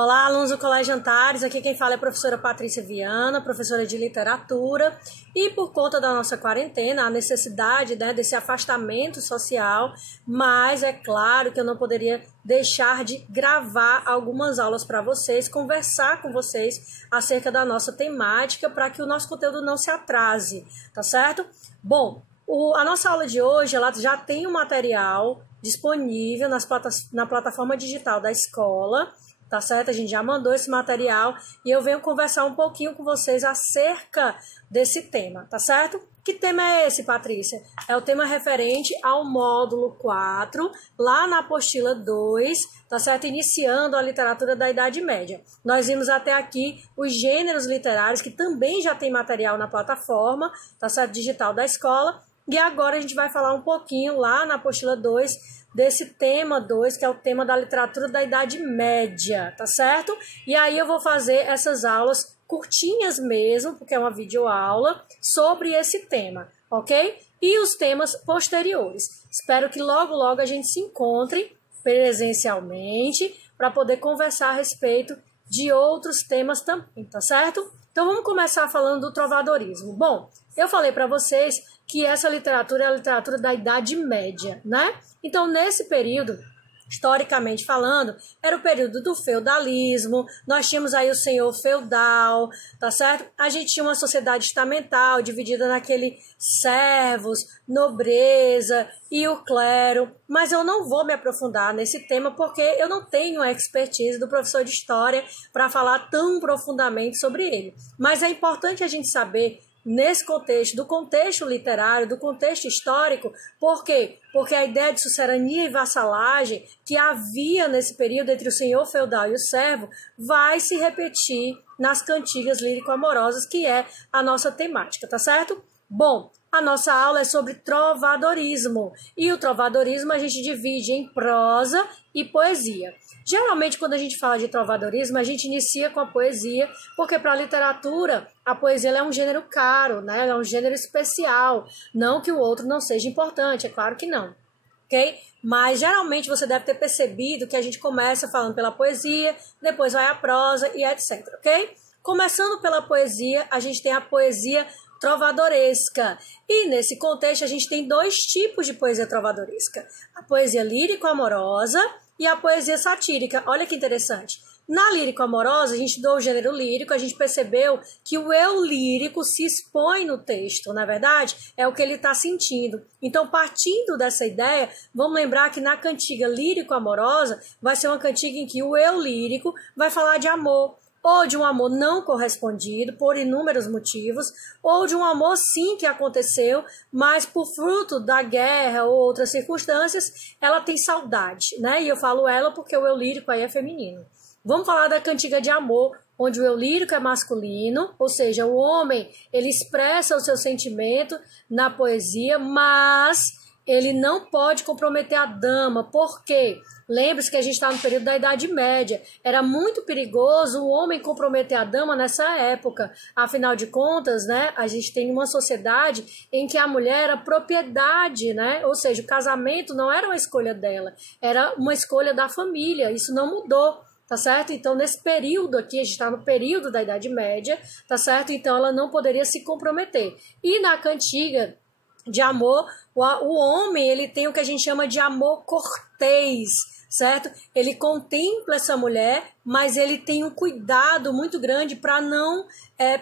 Olá, alunos do Colégio Antares, aqui quem fala é a professora Patrícia Viana, professora de literatura, e por conta da nossa quarentena, a necessidade desse afastamento social, mas é claro que eu não poderia deixar de gravar algumas aulas para vocês, conversar com vocês acerca da nossa temática para que o nosso conteúdo não se atrase, tá certo? Bom, a nossa aula de hoje ela já tem um material disponível na plataforma digital da escola, tá certo? A gente já mandou esse material e eu venho conversar um pouquinho com vocês acerca desse tema, tá certo? Que tema é esse, Patrícia? É o tema referente ao módulo 4, lá na apostila 2, tá certo? Iniciando a literatura da Idade Média. Nós vimos até aqui os gêneros literários, que também já tem material na plataforma, tá certo? Digital da escola. E agora a gente vai falar um pouquinho lá na apostila 2, desse tema 2, que é o tema da literatura da Idade Média, tá certo? E aí eu vou fazer essas aulas curtinhas mesmo, porque é uma videoaula, sobre esse tema, ok? E os temas posteriores. Espero que logo, logo a gente se encontre presencialmente para poder conversar a respeito de outros temas também, tá certo? Então vamos começar falando do trovadorismo. Bom, eu falei para vocês que essa literatura é a literatura da Idade Média, né? Então, nesse período, historicamente falando, era o período do feudalismo, nós tínhamos aí o senhor feudal, tá certo? A gente tinha uma sociedade estamental, dividida naquele servos, nobreza e o clero, mas eu não vou me aprofundar nesse tema porque eu não tenho a expertise do professor de história para falar tão profundamente sobre ele. Mas é importante a gente saber nesse contexto, do contexto literário, do contexto histórico. Por quê? Porque a ideia de sucerania e vassalagem que havia nesse período entre o senhor feudal e o servo vai se repetir nas cantigas lírico-amorosas, que é a nossa temática, tá certo? Bom, a nossa aula é sobre trovadorismo, e o trovadorismo a gente divide em prosa e poesia. Geralmente, quando a gente fala de trovadorismo, a gente inicia com a poesia, porque para a literatura, a poesia é um gênero caro, né? É um gênero especial. Não que o outro não seja importante, é claro que não, ok? Mas, geralmente, você deve ter percebido que a gente começa falando pela poesia, depois vai a prosa e etc, ok? Começando pela poesia, a gente tem a poesia trovadoresca. E nesse contexto, a gente tem dois tipos de poesia trovadoresca. A poesia lírico-amorosa e a poesia satírica. Olha que interessante. Na lírico-amorosa, a gente estudou o gênero lírico, a gente percebeu que o eu lírico se expõe no texto, na verdade, é o que ele está sentindo. Então, partindo dessa ideia, vamos lembrar que na cantiga lírico-amorosa vai ser uma cantiga em que o eu lírico vai falar de amor, ou de um amor não correspondido por inúmeros motivos, ou de um amor sim que aconteceu, mas por fruto da guerra ou outras circunstâncias, ela tem saudade, né? E eu falo ela porque o eu lírico aí é feminino. Vamos falar da cantiga de amor, onde o eu lírico é masculino, ou seja, o homem ele expressa o seu sentimento na poesia, mas ele não pode comprometer a dama. Por quê? Lembre-se que a gente está no período da Idade Média. Era muito perigoso o homem comprometer a dama nessa época. Afinal de contas, né, a gente tem uma sociedade em que a mulher era propriedade, né? Ou seja, o casamento não era uma escolha dela, era uma escolha da família. Isso não mudou, tá certo? Então, nesse período aqui, a gente está no período da Idade Média, tá certo? Então, ela não poderia se comprometer. E na cantiga de amor, o homem ele tem o que a gente chama de amor cortês, certo? Ele contempla essa mulher, mas ele tem um cuidado muito grande para não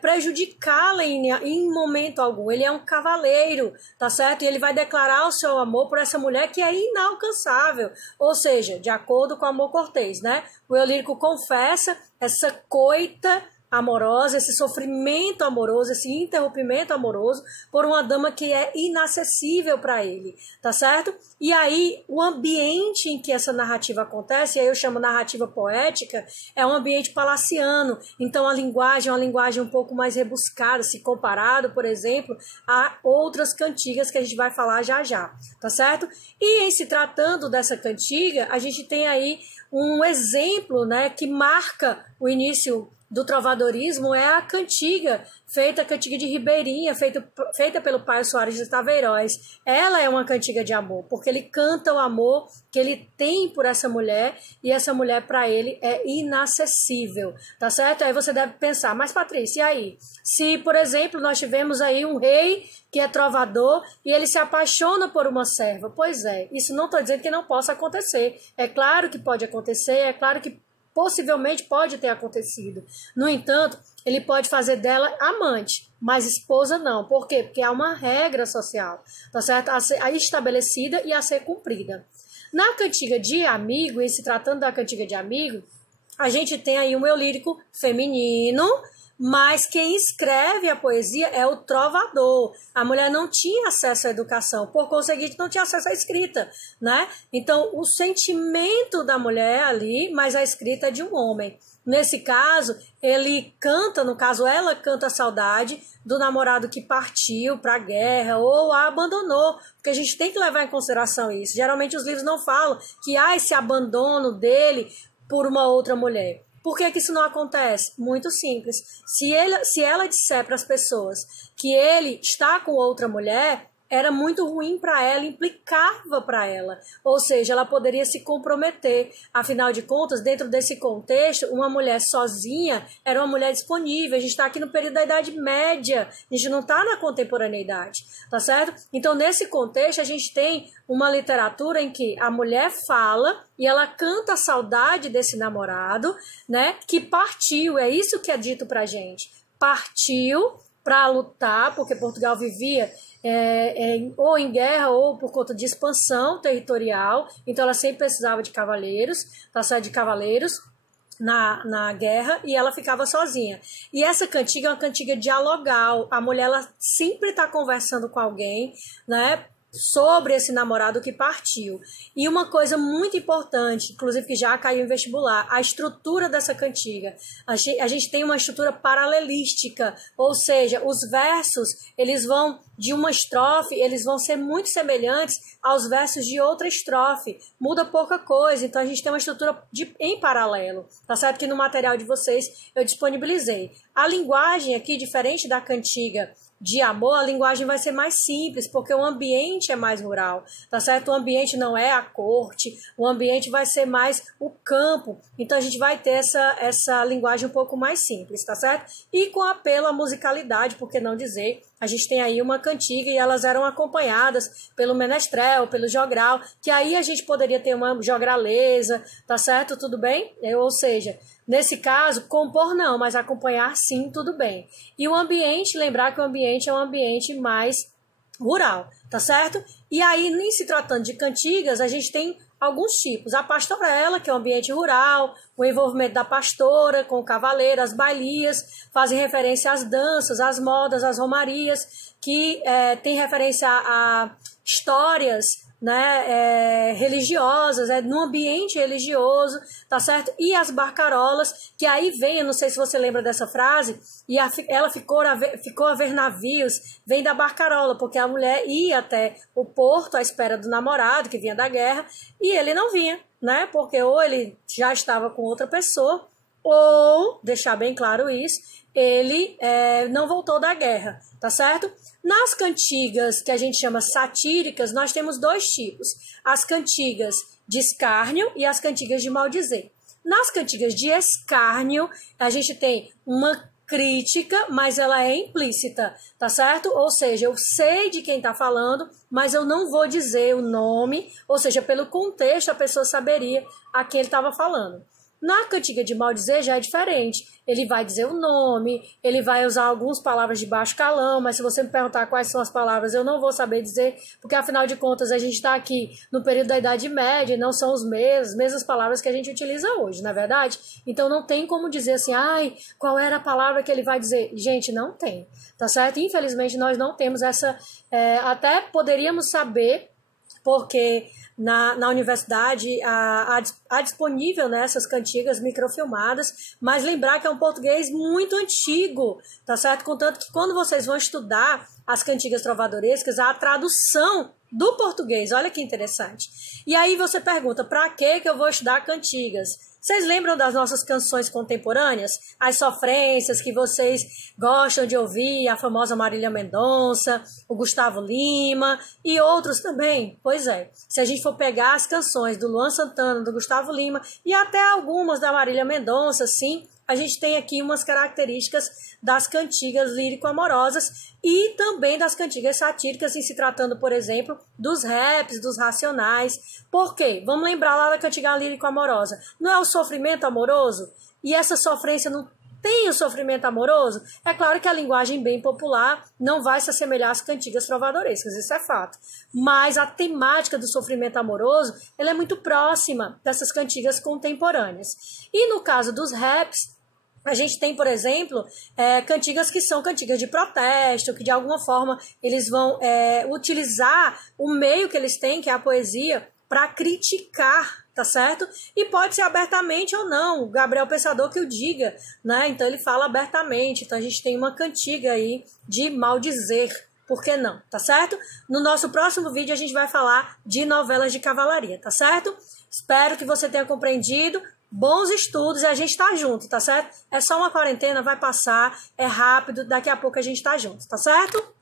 prejudicá-la em momento algum. Ele é um cavaleiro, tá certo? E ele vai declarar o seu amor por essa mulher que é inalcançável, ou seja, de acordo com o amor cortês, né? O eu lírico confessa essa coita amorosa, esse sofrimento amoroso, esse interrompimento amoroso por uma dama que é inacessível para ele, tá certo? E aí, o ambiente em que essa narrativa acontece, e aí eu chamo narrativa poética, é um ambiente palaciano, então a linguagem é uma linguagem um pouco mais rebuscada, se comparado, por exemplo, a outras cantigas que a gente vai falar já já, tá certo? E em se tratando dessa cantiga, a gente tem aí um exemplo, né, que marca o início do trovadorismo é a cantiga, a cantiga de Ribeirinha, feita pelo Paio Soares de Taveiroz. Ela é uma cantiga de amor, porque ele canta o amor que ele tem por essa mulher, e essa mulher para ele é inacessível, tá certo? Aí você deve pensar, mas Patrícia, e aí? Se, por exemplo, nós tivemos aí um rei que é trovador e ele se apaixona por uma serva, pois é, isso não estou dizendo que não possa acontecer, é claro que pode acontecer, é claro que possivelmente pode ter acontecido. No entanto, ele pode fazer dela amante, mas esposa não. Por quê? Porque há uma regra social, tá certo? A estabelecida e a ser cumprida. Na cantiga de amigo, e se tratando da cantiga de amigo, a gente tem aí um eu lírico feminino, mas quem escreve a poesia é o trovador. A mulher não tinha acesso à educação, por conseguinte não tinha acesso à escrita, né? Então, o sentimento da mulher ali, mas a escrita é de um homem. Nesse caso, ele canta, no caso ela canta a saudade do namorado que partiu para a guerra ou a abandonou, porque a gente tem que levar em consideração isso. Geralmente os livros não falam que há esse abandono dele por uma outra mulher. Por que isso não acontece? Muito simples. Se ela disser para as pessoas que ele está com outra mulher, era muito ruim para ela, implicava para ela. Ou seja, ela poderia se comprometer. Afinal de contas, dentro desse contexto, uma mulher sozinha era uma mulher disponível. A gente está aqui no período da Idade Média, a gente não está na contemporaneidade, tá certo? Então, nesse contexto, a gente tem uma literatura em que a mulher fala e ela canta a saudade desse namorado, né, que partiu, é isso que é dito pra gente. Partiu para lutar, porque Portugal vivia ou em guerra ou por conta de expansão territorial, então ela sempre precisava de cavaleiros, tá certo? De cavaleiros na guerra, e ela ficava sozinha. E essa cantiga é uma cantiga dialogal, a mulher ela sempre está conversando com alguém, né, sobre esse namorado que partiu. E uma coisa muito importante, inclusive que já caiu em vestibular, a estrutura dessa cantiga. A gente tem uma estrutura paralelística, ou seja, os versos, eles vão de uma estrofe, eles vão ser muito semelhantes aos versos de outra estrofe. Muda pouca coisa, então a gente tem uma estrutura em paralelo. Tá certo que no material de vocês eu disponibilizei. A linguagem aqui, diferente da cantiga de amor, a linguagem vai ser mais simples, porque o ambiente é mais rural, tá certo? O ambiente não é a corte, o ambiente vai ser mais o campo, então a gente vai ter essa linguagem um pouco mais simples, tá certo? E com apelo à musicalidade, por que não dizer, a gente tem aí uma cantiga e elas eram acompanhadas pelo menestrel, pelo jogral, que aí a gente poderia ter uma jograleza, tá certo? Tudo bem? Ou seja, nesse caso, compor não, mas acompanhar sim, tudo bem. E o ambiente, lembrar que o ambiente é um ambiente mais rural, tá certo? E aí, nem se tratando de cantigas, a gente tem alguns tipos. A pastorela, que é o ambiente rural, o envolvimento da pastora com o cavaleiro, as bailias, fazem referência às danças, às modas, às romarias, que tem referência a histórias, né, religiosas, no ambiente religioso, tá certo? E as barcarolas, que aí vem, eu não sei se você lembra dessa frase, e ela ficou a ver navios, vem da barcarola, porque a mulher ia até o porto à espera do namorado, que vinha da guerra, e ele não vinha, né? Porque ou ele já estava com outra pessoa, ou, deixar bem claro isso, ele não voltou da guerra, tá certo? Nas cantigas que a gente chama satíricas, nós temos dois tipos. As cantigas de escárnio e as cantigas de maldizer. Nas cantigas de escárnio, a gente tem uma crítica, mas ela é implícita, tá certo? Ou seja, eu sei de quem tá falando, mas eu não vou dizer o nome, ou seja, pelo contexto a pessoa saberia a quem ele estava falando. Na cantiga de maldizer já é diferente. Ele vai dizer o nome, ele vai usar algumas palavras de baixo calão, mas se você me perguntar quais são as palavras, eu não vou saber dizer, porque afinal de contas a gente está aqui no período da Idade Média e não são as mesmas palavras que a gente utiliza hoje, não é verdade? Então não tem como dizer assim, qual era a palavra que ele vai dizer? Gente, não tem, tá certo? Infelizmente nós não temos essa, até poderíamos saber, porque na universidade há disponível, né, essas cantigas microfilmadas, mas lembrar que é um português muito antigo, tá certo? Contanto que quando vocês vão estudar as cantigas trovadorescas, há a tradução do português, olha que interessante. E aí você pergunta, para que eu vou estudar cantigas? Vocês lembram das nossas canções contemporâneas? As sofrências que vocês gostam de ouvir, a famosa Marília Mendonça, o Gustavo Lima e outros também? Pois é, se a gente for pegar as canções do Luan Santana, do Gustavo Lima e até algumas da Marília Mendonça, sim, a gente tem aqui umas características das cantigas lírico-amorosas e também das cantigas satíricas, em se tratando, por exemplo, dos raps, dos Racionais. Por quê? Vamos lembrar lá da cantiga lírico-amorosa. Não é o sofrimento amoroso? E essa sofrência não tem o sofrimento amoroso? É claro que a linguagem bem popular não vai se assemelhar às cantigas trovadorescas, isso é fato. Mas a temática do sofrimento amoroso, ela é muito próxima dessas cantigas contemporâneas. E no caso dos raps, a gente tem, por exemplo, cantigas que são cantigas de protesto, que de alguma forma eles vão utilizar o meio que eles têm, que é a poesia, para criticar, tá certo? E pode ser abertamente ou não, o Gabriel Pensador que o diga, né? Então ele fala abertamente, então a gente tem uma cantiga aí de maldizer, por que não, tá certo? No nosso próximo vídeo a gente vai falar de novelas de cavalaria, tá certo? Espero que você tenha compreendido. Bons estudos e a gente tá junto, tá certo? É só uma quarentena, vai passar, é rápido, daqui a pouco a gente tá junto, tá certo?